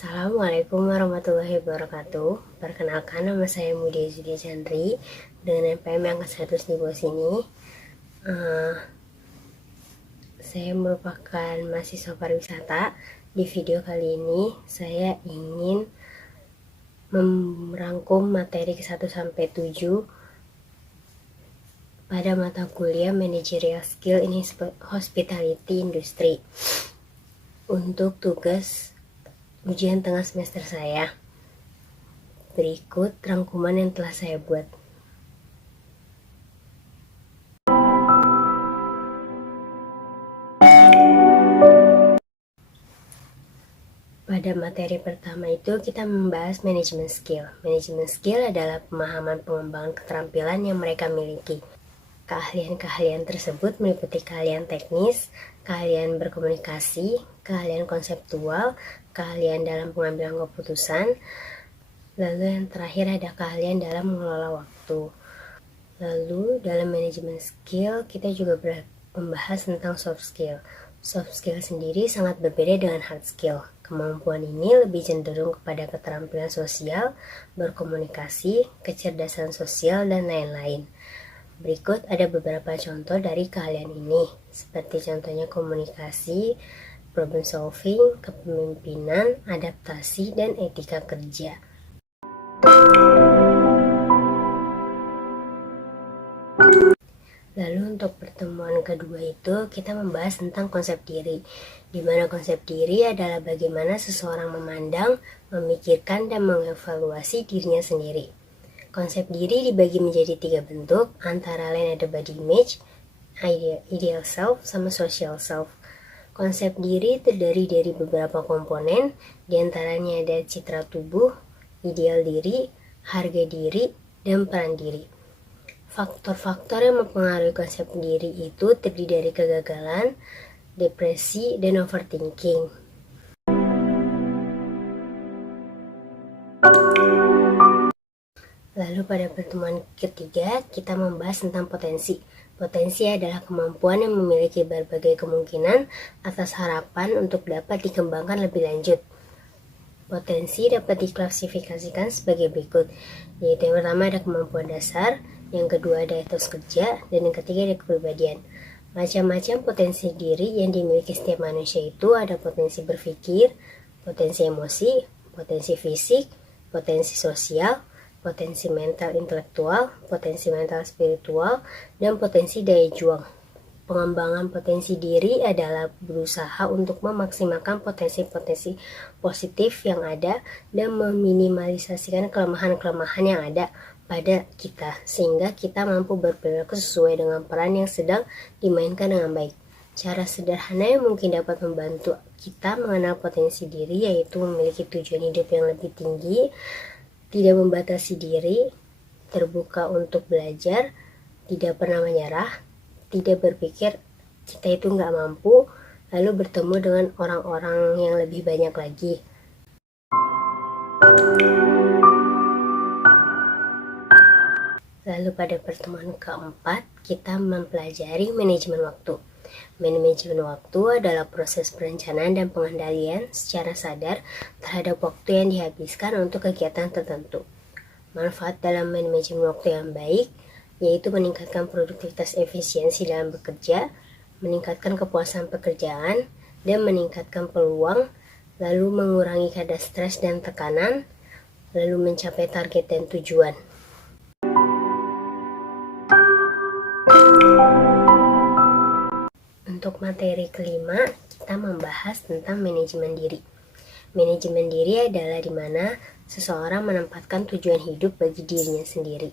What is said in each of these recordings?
Assalamualaikum warahmatullahi wabarakatuh. Perkenalkan, nama saya Mudia Zudi Chandri dengan NPM yang ke-100 di bawah sini. Saya merupakan mahasiswa pariwisata. Di video kali ini saya ingin merangkum materi ke-1 sampai 7 pada mata kuliah Managerial Skill in Hospitality Industry untuk tugas ujian tengah semester saya. Berikut rangkuman yang telah saya buat. Pada materi pertama itu kita membahas manajemen skill. Manajemen skill adalah pemahaman pengembangan keterampilan yang mereka miliki. Keahlian-keahlian tersebut meliputi keahlian teknis, keahlian berkomunikasi, keahlian konseptual, keahlian dalam pengambilan keputusan, lalu yang terakhir ada keahlian dalam mengelola waktu. Lalu dalam manajemen skill kita juga membahas tentang soft skill. Soft skill sendiri sangat berbeda dengan hard skill. Kemampuan ini lebih cenderung kepada keterampilan sosial, berkomunikasi, kecerdasan sosial, dan lain-lain. Berikut ada beberapa contoh dari keahlian ini, seperti contohnya komunikasi, problem solving, kepemimpinan, adaptasi, dan etika kerja. Lalu untuk pertemuan kedua itu kita membahas tentang konsep diri, di mana konsep diri adalah bagaimana seseorang memandang, memikirkan, dan mengevaluasi dirinya sendiri. Konsep diri dibagi menjadi 3 bentuk, antara lain ada body image, ideal self, sama social self. Konsep diri terdiri dari beberapa komponen, diantaranya ada citra tubuh, ideal diri, harga diri, dan peran diri. Faktor-faktor yang mempengaruhi konsep diri itu terdiri dari kegagalan, depresi, dan overthinking. Lalu pada pertemuan ketiga, kita membahas tentang potensi. Potensi adalah kemampuan yang memiliki berbagai kemungkinan atas harapan untuk dapat dikembangkan lebih lanjut. Potensi dapat diklasifikasikan sebagai berikut, yaitu yang pertama ada kemampuan dasar, yang kedua ada etos kerja, dan yang ketiga ada kepribadian. Macam-macam potensi diri yang dimiliki setiap manusia itu ada potensi berpikir, potensi emosi, potensi fisik, potensi sosial, potensi mental intelektual, potensi mental spiritual, dan potensi daya juang. Pengembangan potensi diri adalah berusaha untuk memaksimalkan potensi-potensi positif yang ada dan meminimalisasikan kelemahan-kelemahan yang ada pada kita, sehingga kita mampu berperilaku sesuai dengan peran yang sedang dimainkan dengan baik. Cara sederhana yang mungkin dapat membantu kita mengenal potensi diri yaitu memiliki tujuan hidup yang lebih tinggi, tidak membatasi diri, terbuka untuk belajar, tidak pernah menyerah, tidak berpikir kita itu nggak mampu, lalu bertemu dengan orang-orang yang lebih banyak lagi. Lalu pada pertemuan keempat, kita mempelajari manajemen waktu. Manajemen waktu adalah proses perencanaan dan pengendalian secara sadar terhadap waktu yang dihabiskan untuk kegiatan tertentu. Manfaat dalam manajemen waktu yang baik yaitu meningkatkan produktivitas efisiensi dalam bekerja, meningkatkan kepuasan pekerjaan, dan meningkatkan peluang, lalu mengurangi kadar stres dan tekanan, lalu mencapai target dan tujuan. Untuk materi kelima, kita membahas tentang manajemen diri. Manajemen diri adalah di mana seseorang menempatkan tujuan hidup bagi dirinya sendiri.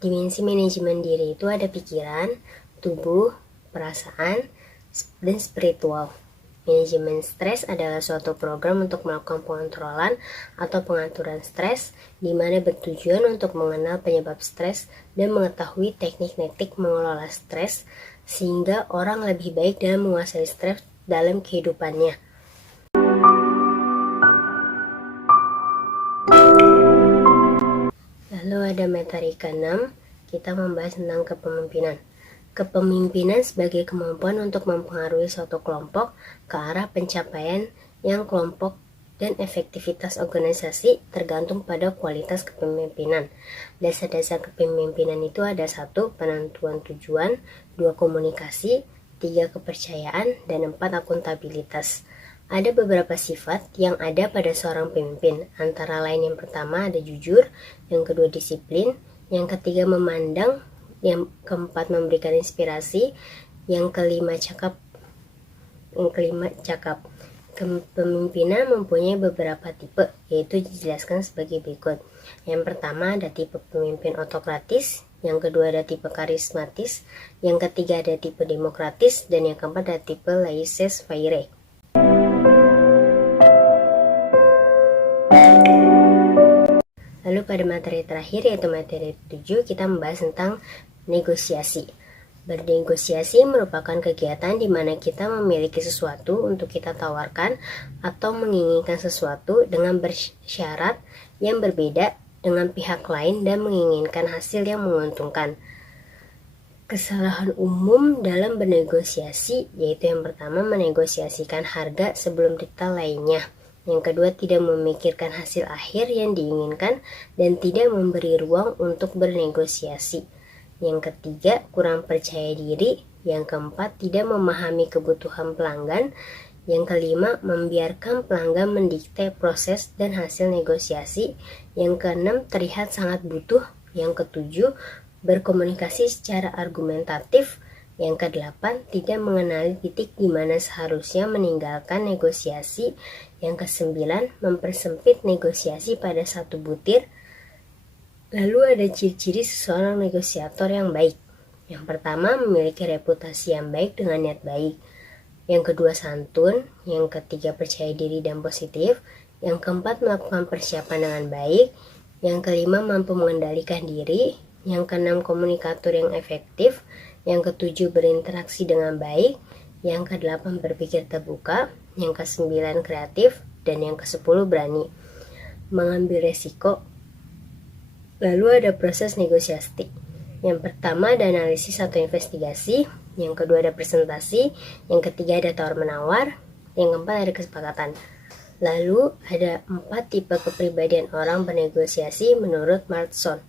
Dimensi manajemen diri itu ada pikiran, tubuh, perasaan, dan spiritual. Manajemen stres adalah suatu program untuk melakukan pengontrolan atau pengaturan stres, di mana bertujuan untuk mengenal penyebab stres dan mengetahui teknik-teknik mengelola stres, sehingga orang lebih baik dalam menguasai stres dalam kehidupannya. Lalu ada materi ke-6, kita membahas tentang kepemimpinan. Kepemimpinan sebagai kemampuan untuk mempengaruhi suatu kelompok ke arah pencapaian yang kelompok dan efektivitas organisasi tergantung pada kualitas kepemimpinan. Dasar-dasar kepemimpinan itu ada 1. Penentuan tujuan, 2. Komunikasi, 3. Kepercayaan, dan 4. Akuntabilitas. Ada beberapa sifat yang ada pada seorang pemimpin, antara lain yang pertama ada jujur, yang kedua disiplin, yang ketiga memandang, yang keempat memberikan inspirasi, yang kelima cakap. Kepemimpinan mempunyai beberapa tipe, yaitu dijelaskan sebagai berikut. Yang pertama ada tipe pemimpin otokratis, yang kedua ada tipe karismatis, yang ketiga ada tipe demokratis, dan yang keempat ada tipe laissez-faire. Lalu pada materi terakhir yaitu materi 7 kita membahas tentang negosiasi. Bernegosiasi merupakan kegiatan di mana kita memiliki sesuatu untuk kita tawarkan atau menginginkan sesuatu dengan bersyarat yang berbeda dengan pihak lain dan menginginkan hasil yang menguntungkan. Kesalahan umum dalam bernegosiasi yaitu yang pertama menegosiasikan harga sebelum detail lainnya. Yang kedua tidak memikirkan hasil akhir yang diinginkan dan tidak memberi ruang untuk bernegosiasi. Yang ketiga, kurang percaya diri. Yang keempat, tidak memahami kebutuhan pelanggan. Yang kelima, membiarkan pelanggan mendikte proses dan hasil negosiasi. Yang keenam, terlihat sangat butuh. Yang ketujuh, berkomunikasi secara argumentatif. Yang kedelapan, tidak mengenali titik di mana seharusnya meninggalkan negosiasi. Yang kesembilan, mempersempit negosiasi pada satu butir. Lalu ada ciri-ciri seseorang negosiator yang baik. Yang pertama, memiliki reputasi yang baik dengan niat baik. Yang kedua, santun. Yang ketiga, percaya diri dan positif. Yang keempat, melakukan persiapan dengan baik. Yang kelima, mampu mengendalikan diri. Yang keenam, komunikator yang efektif. Yang ketujuh, berinteraksi dengan baik. Yang kedelapan, berpikir terbuka. Yang kesembilan, kreatif. Dan yang kesepuluh, berani mengambil resiko. Lalu ada proses negosiasi. Yang pertama ada analisis atau investigasi, yang kedua ada presentasi, yang ketiga ada tawar-menawar, yang keempat ada kesepakatan. Lalu ada 4 tipe kepribadian orang bernegosiasi menurut Martson.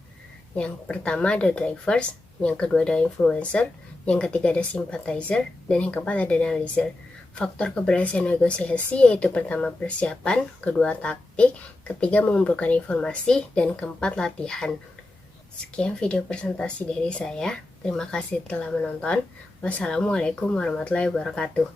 Yang pertama ada drivers, yang kedua ada influencer, yang ketiga ada sympathizer, dan yang keempat ada analyzer. Faktor keberhasilan negosiasi yaitu pertama persiapan, kedua taktik, ketiga mengumpulkan informasi, dan keempat latihan. Sekian video presentasi dari saya. Terima kasih telah menonton. Wassalamualaikum warahmatullahi wabarakatuh.